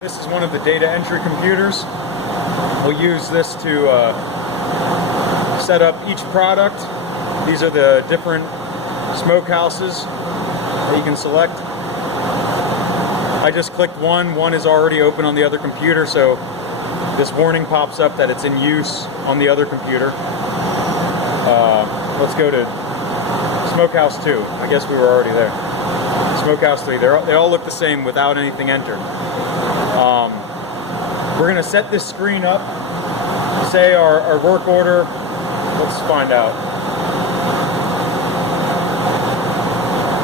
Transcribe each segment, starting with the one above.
This is one of the data entry computers. We'll use this to set up each product. These are the different smokehouses that you can select. I just clicked one is already open on the other computer, so this warning pops up that it's in use on the other computer. Let's go to Smokehouse 2. I guess we were already there. Smokehouse 3. They all look the same without anything entered. We're going to set this screen up. Say our work order. Let's find out.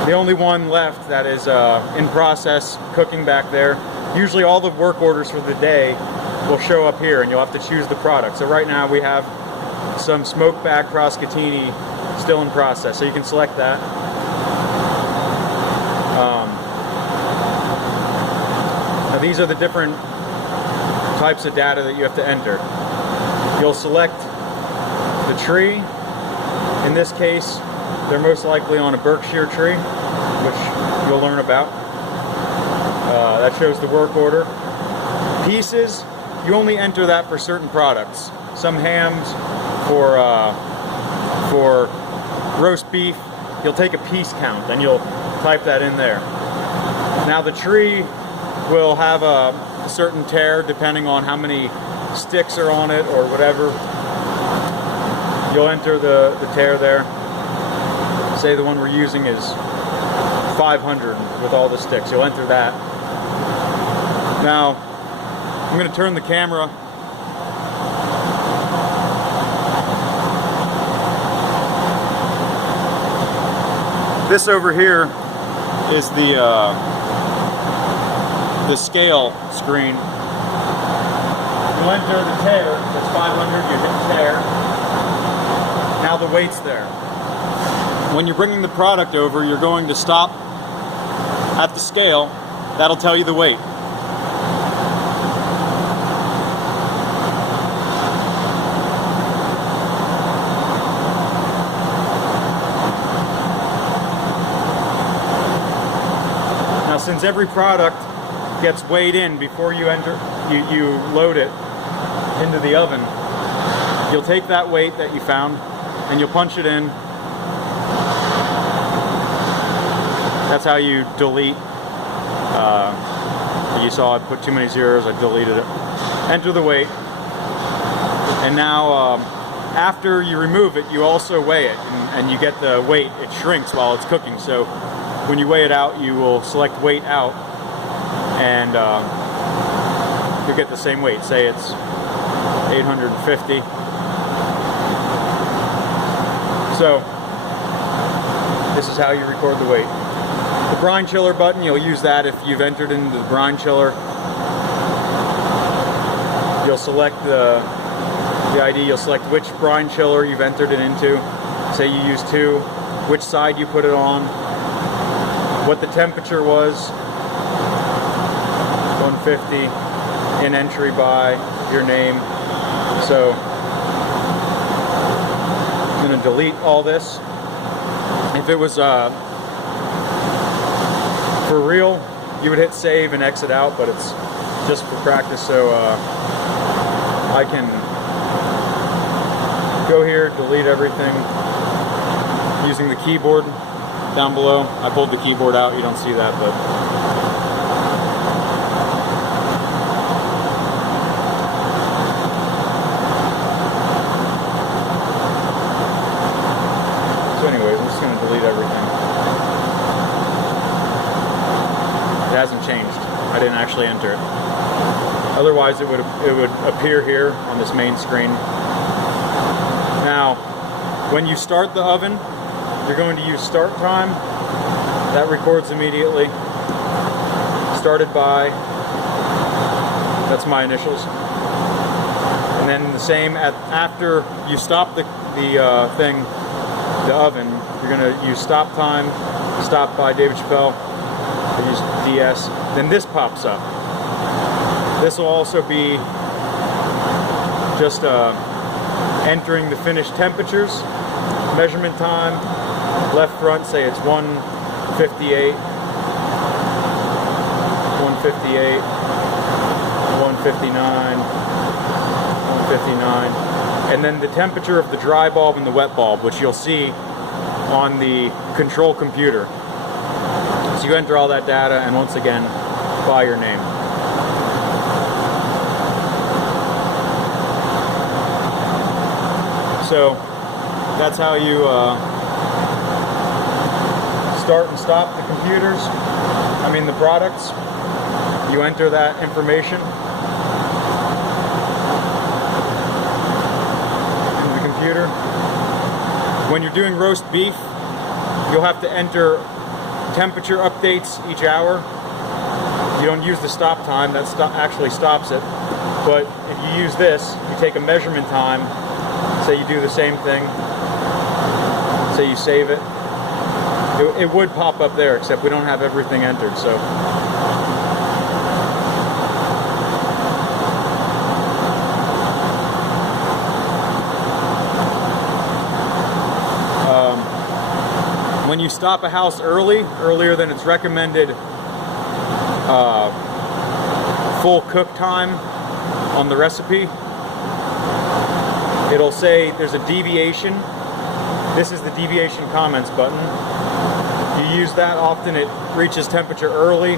The only one left that is in process, cooking back there. Usually all the work orders for the day will show up here and you'll have to choose the product. So right now we have some smoked back prosciutto still in process, so you can select that. Now these are the different types of data that you have to enter. You'll select the tree. In this case, they're most likely on a Berkshire tree, which you'll learn about. That shows the work order. Pieces, you only enter that for certain products. Some hams for roast beef, you'll take a piece count and you'll type that in there. Now the tree will have a certain tear depending on how many sticks are on it or whatever. You'll enter the tear there. Say the one we're using is 500 with all the sticks. You'll enter that. Now I'm going to turn the camera. This over here is the scale screen. You enter the tear, that's 500, you hit tear. Now the weight's there. When you're bringing the product over, you're going to stop at the scale. That'll tell you the weight. Now since every product gets weighed in before you you load it into the oven, you'll take that weight that you found and you'll punch it in. That's how you delete. You saw I put too many zeros, I deleted it. Enter the weight. And now after you remove it, you also weigh it and you get the weight. It shrinks while it's cooking, so when you weigh it out, you will select weight out and you'll get the same weight. Say it's 850. So this is how you record the weight. The brine chiller button, you'll use that if you've entered into the brine chiller. You'll select the ID, you'll select which brine chiller you've entered it into. Say you use 2, which side you put it on, what the temperature was, 150, in entry by, your name. So I'm going to delete all this. If it was for real, you would hit save and exit out, but it's just for practice, so I can go here, delete everything using the keyboard down below. I pulled the keyboard out, you don't see that, but anyways, I'm just going to delete everything. It hasn't changed. I didn't actually enter it. Otherwise, it would appear here on this main screen. Now, when you start the oven, you're going to use start time. That records immediately. Started by. That's my initials. And then the same after you stop the oven, you're going to use stop time, stop by David Chappelle, use DS, then this pops up. This will also be just entering the finished temperatures, measurement time, left front, say it's 158, 158, 159, 159, and then the temperature of the dry bulb and the wet bulb, which you'll see on the control computer. So you enter all that data, and once again, by your name. So that's how you start and stop the computers. I mean the products. You enter that information into the computer. When you're doing roast beef, you'll have to enter temperature updates each hour. You don't use the stop time, that actually stops it. But if you use this, you take a measurement time, say you do the same thing, say you save it. It would pop up there, except we don't have everything entered, so. When you stop a house earlier than its recommended full cook time on the recipe, it'll say there's a deviation. This is the deviation comments button. You use that often, it reaches temperature early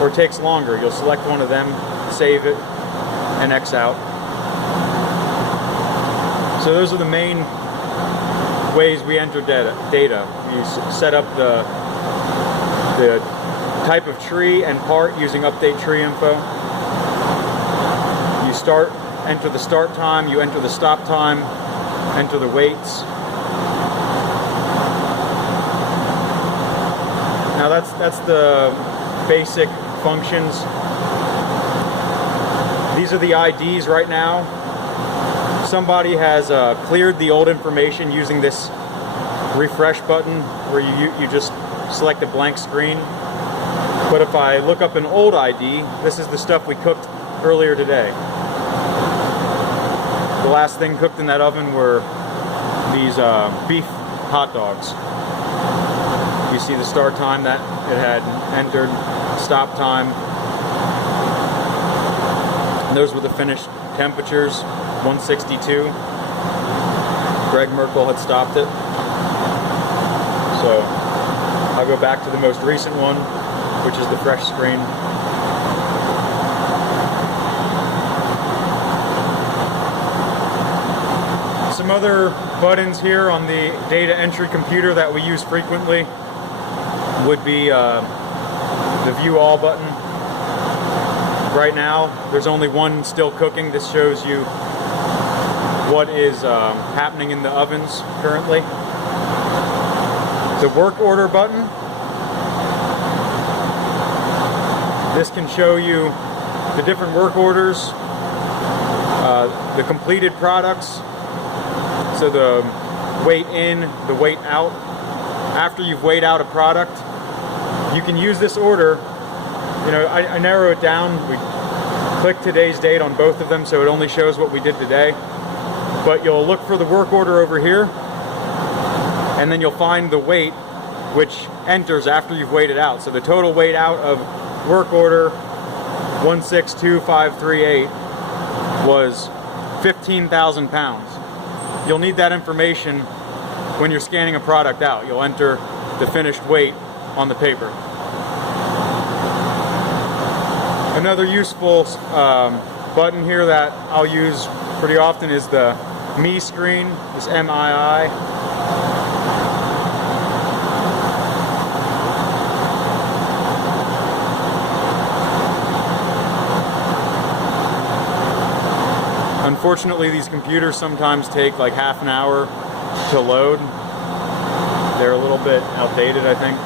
or takes longer. You'll select one of them, save it, and X out. So those are the main ways we enter data. You set up the type of tree and part using update tree info. You enter the start time, you enter the stop time, enter the weights. Now that's the basic functions. These are the IDs right now. Somebody has cleared the old information using this refresh button where you just select a blank screen. But if I look up an old ID, this is the stuff we cooked earlier today. The last thing cooked in that oven were these beef hot dogs. You see the start time that it had entered, stop time. And those were the finished temperatures, 162. Greg Merkel had stopped it. So I'll go back to the most recent one, which is the fresh screen. Some other buttons here on the data entry computer that we use frequently would be the View All button. Right now, there's only one still cooking. This shows you what is happening in the ovens currently. The Work Order button. This can show you the different work orders, the completed products, so the weight in, the weight out. After you've weighed out a product, you can use this order. You know, I narrow it down. We click today's date on both of them, so it only shows what we did today. But you'll look for the work order over here, and then you'll find the weight, which enters after you've weighed it out. So the total weight out of work order 162538 was 15,000 pounds. You'll need that information when you're scanning a product out. You'll enter the finished weight on the paper. Another useful button here that I'll use pretty often is the Me screen, this MII. Unfortunately, these computers sometimes take like half an hour to load. They're a little bit outdated, I think.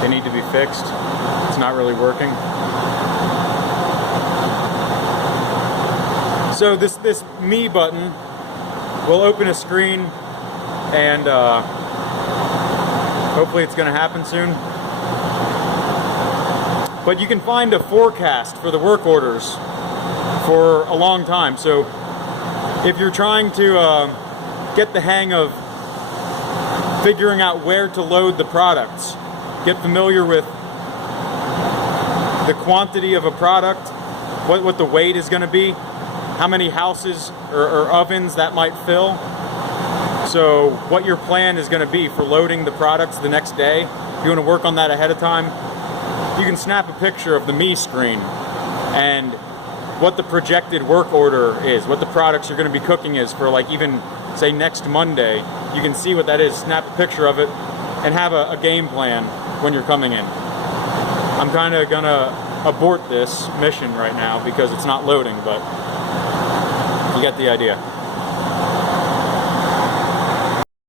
They need to be fixed. It's not really working. So this Me button will open a screen, and hopefully it's going to happen soon. But you can find a forecast for the work orders for a long time. So if you're trying to get the hang of figuring out where to load the products, get familiar with the quantity of a product, what the weight is going to be, how many houses or ovens that might fill. So what your plan is going to be for loading the products the next day. If you want to work on that ahead of time, you can snap a picture of the Me screen and what the projected work order is, what the products you're going to be cooking is for, like, even say next Monday. You can see what that is, snap a picture of it, and have a game plan when you're coming in. I'm kind of gonna abort this mission right now because it's not loading, but you get the idea.